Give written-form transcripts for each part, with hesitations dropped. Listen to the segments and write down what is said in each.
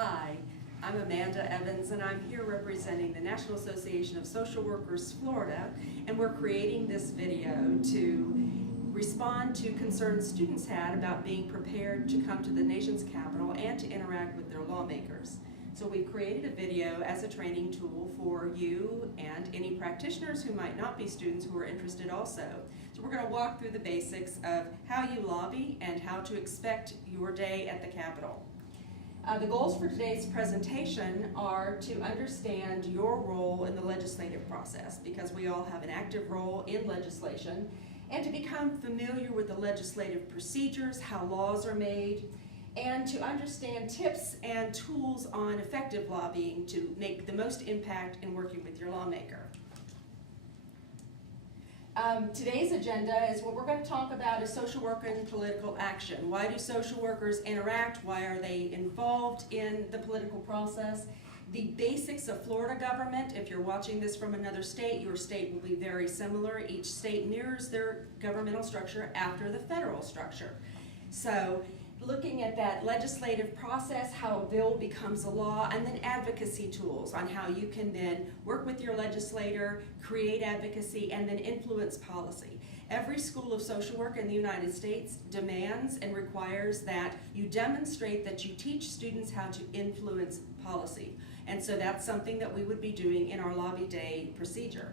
Hi, I'm Amanda Evans, and I'm here representing the National Association of Social Workers Florida, and we're creating this video to respond to concerns students had about being prepared to come to the nation's capital and to interact with their lawmakers. So we've created a video as a training tool for you and any practitioners who might not be students who are interested also. So we're going to walk through the basics of how you lobby and how to expect your day at the Capitol. The goals for today's presentation are to understand your role in the legislative process, because we all have an active role in legislation, and to become familiar with the legislative procedures, how laws are made, and to understand tips and tools on effective lobbying to make the most impact in working with your lawmaker. Today's agenda is what we're going to talk about is social work and political action. Why do social workers interact? Why are they involved in the political process? The basics of Florida government. If you're watching this from another state, your state will be very similar. Each state mirrors their governmental structure after the federal structure. So looking at that legislative process, how a bill becomes a law, and then advocacy tools on how you can then work with your legislator, create advocacy, and then influence policy. Every school of social work in the United States demands and requires that you demonstrate that you teach students how to influence policy. And so that's something that we would be doing in our lobby day procedure.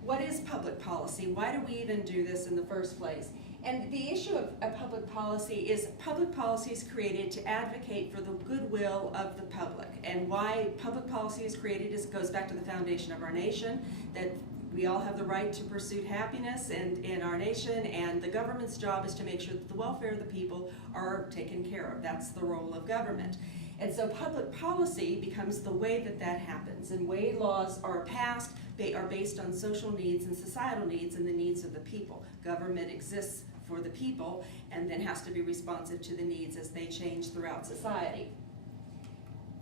What is public policy? Why do we even do this in the first place? And the issue of public policy is created to advocate for the goodwill of the public. And why public policy is created is, goes back to the foundation of our nation, that we all have the right to pursue happiness in our nation, and the government's job is to make sure that the welfare of the people are taken care of. That's the role of government. And so public policy becomes the way that that happens, and way laws are passed. They are based on social needs and societal needs and the needs of the people. Government exists for the people and then has to be responsive to the needs as they change throughout society.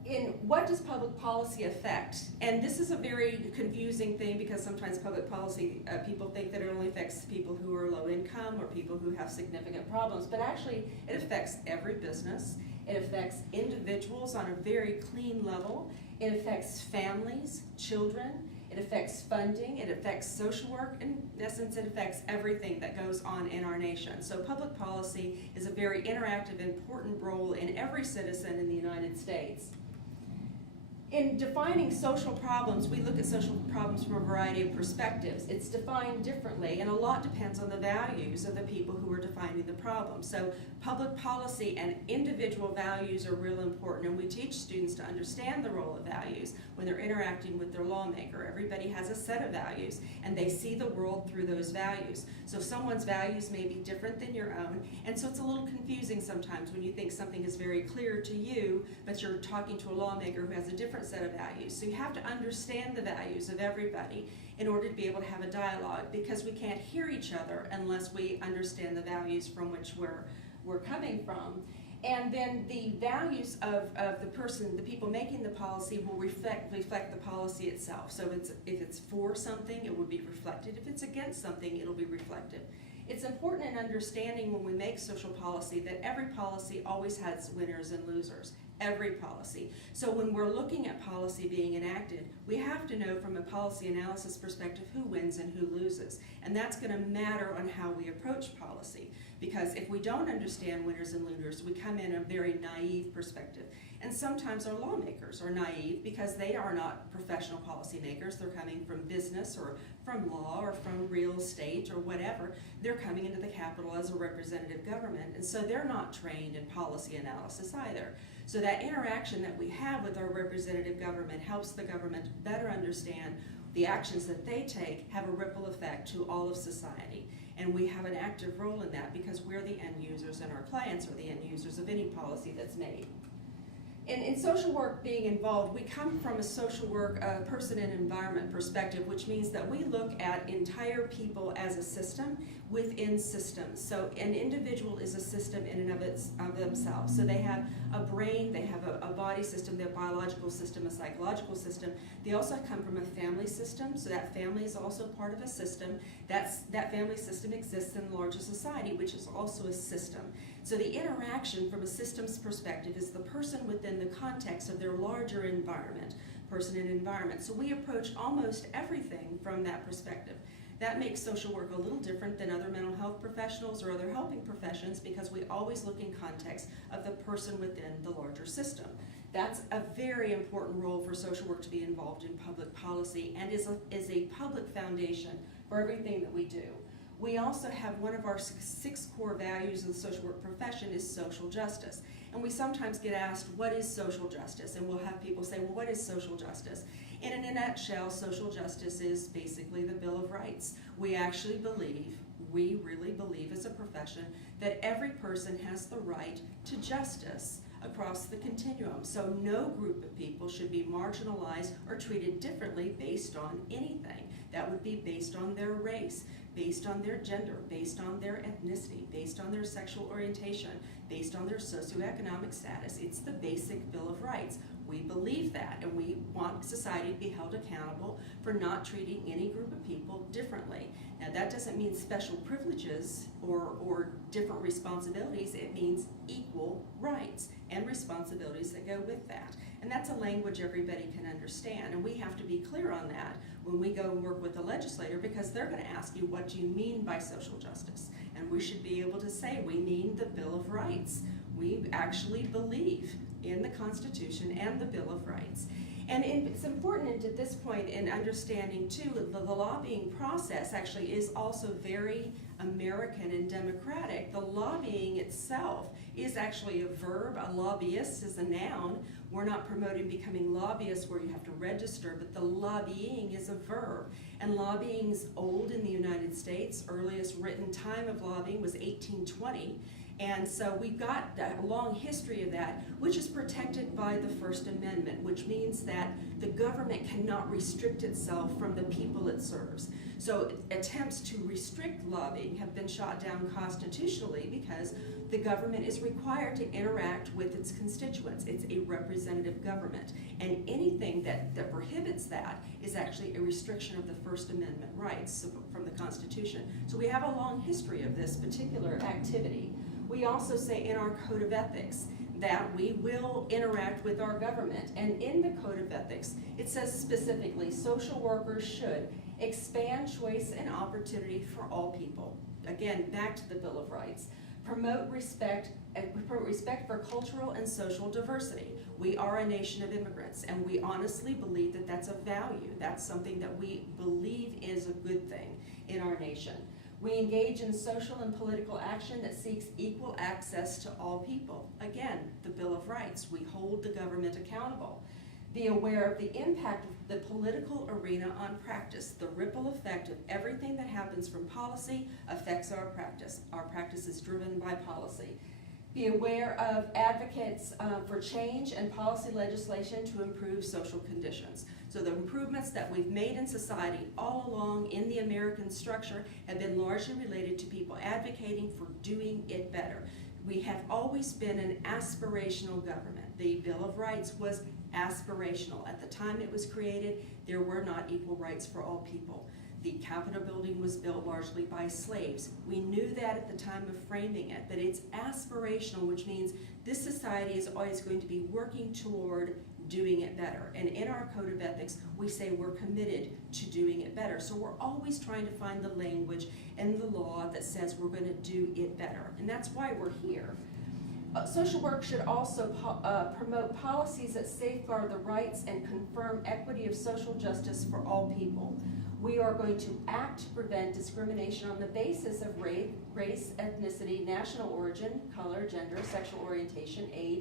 In what does public policy affect? And this is a very confusing thing, because sometimes public policy, people think that it only affects people who are low income or people who have significant problems, but actually it affects every business. It affects individuals on a very clean level. It affects families, children. It affects funding. It affects social work. In essence, it affects everything that goes on in our nation. So public policy is a very interactive, important role in every citizen in the United States. In defining social problems, we look at social problems from a variety of perspectives. It's defined differently, and a lot depends on the values of the people who are defining the problem. So public policy and individual values are real important, and we teach students to understand the role of values when they're interacting with their lawmaker. Everybody has a set of values, and they see the world through those values. So someone's values may be different than your own, and so it's a little confusing sometimes when you think something is very clear to you, but you're talking to a lawmaker who has a different set of values. So you have to understand the values of everybody in order to be able to have a dialogue, because we can't hear each other unless we understand the values from which we're coming from. And then the values of the person, the people making the policy, will reflect the policy itself. So if it's for something, it will be reflected. If it's against something, it'll be reflected. It's important in understanding when we make social policy that every policy always has winners and losers. Every policy. So when we're looking at policy being enacted, we have to know from a policy analysis perspective who wins and who loses. And that's going to matter on how we approach policy. Because if we don't understand winners and losers, we come in a very naive perspective. And sometimes our lawmakers are naive because they are not professional policymakers. They're coming from business or from law or from real estate or whatever. They're coming into the Capitol as a representative government, and so they're not trained in policy analysis either. So that interaction that we have with our representative government helps the government better understand the actions that they take have a ripple effect to all of society. And we have an active role in that because we're the end users, and our clients are the end users of any policy that's made. In social work being involved, we come from a social work person and environment perspective, which means that we look at entire people as a system. within systems. So an individual is a system in and of themselves. So they have a brain, they have a body system, they have a biological system, a psychological system. They also come from a family system, so that family is also part of a system. That family system exists in the larger society, which is also a system. So the interaction from a systems perspective is the person within the context of their larger environment, person and environment. So we approach almost everything from that perspective. That makes social work a little different than other mental health professionals or other helping professions because we always look in context of the person within the larger system. That's a very important role for social work to be involved in public policy and is a public foundation for everything that we do. We also have one of our 6 core values of the social work profession is social justice. And we sometimes get asked, what is social justice? And we'll have people say, well, what is social justice? And in a nutshell, social justice is basically the Bill of Rights. We actually believe, we really believe as a profession, that every person has the right to justice across the continuum. So no group of people should be marginalized or treated differently based on anything. That would be based on their race, based on their gender, based on their ethnicity, based on their sexual orientation, based on their socioeconomic status. It's the basic Bill of Rights. We believe that, and we want society to be held accountable for not treating any group of people differently. Now, that doesn't mean special privileges or different responsibilities. It means equal rights and responsibilities that go with that. And that's a language everybody can understand, and we have to be clear on that when we go and work with the legislator, because they're going to ask you, what do you mean by social justice? And we should be able to say, we mean the Bill of Rights. We actually believe in the Constitution and the Bill of Rights. And it's important at this point in understanding, too, the lobbying process actually is also very American and democratic. The lobbying itself is actually a verb. A lobbyist is a noun. We're not promoting becoming lobbyists where you have to register, but the lobbying is a verb. And lobbying's old in the United States. Earliest written time of lobbying was 1820. And so we've got a long history of that, which is protected by the First Amendment, which means that the government cannot restrict itself from the people it serves. So attempts to restrict lobbying have been shot down constitutionally because the government is required to interact with its constituents. It's a representative government. And anything that prohibits that is actually a restriction of the First Amendment rights from the Constitution. So we have a long history of this particular activity. We also say in our Code of Ethics that we will interact with our government. And in the Code of Ethics, it says specifically, social workers should expand choice and opportunity for all people. Again, back to the Bill of Rights. Promote respect for cultural and social diversity. We are a nation of immigrants, and we honestly believe that that's a value. That's something that we believe is a good thing in our nation. We engage in social and political action that seeks equal access to all people. Again, the Bill of Rights. We hold the government accountable. Be aware of the impact of the political arena on practice. The ripple effect of everything that happens from policy affects our practice. Our practice is driven by policy. Be aware of advocates for change and policy legislation to improve social conditions. So the improvements that we've made in society all along in the American structure have been largely related to people advocating for doing it better. We have always been an aspirational government. The Bill of Rights was aspirational. At the time it was created, there were not equal rights for all people. The Capitol building was built largely by slaves. We knew that at the time of framing it, that it's aspirational, which means this society is always going to be working toward doing it better. And in our Code of Ethics, we say we're committed to doing it better. So we're always trying to find the language and the law that says we're going to do it better. And that's why we're here. Social work should also promote policies that safeguard the rights and confirm equity of social justice for all people. We are going to act to prevent discrimination on the basis of race, ethnicity, national origin, color, gender, sexual orientation, age,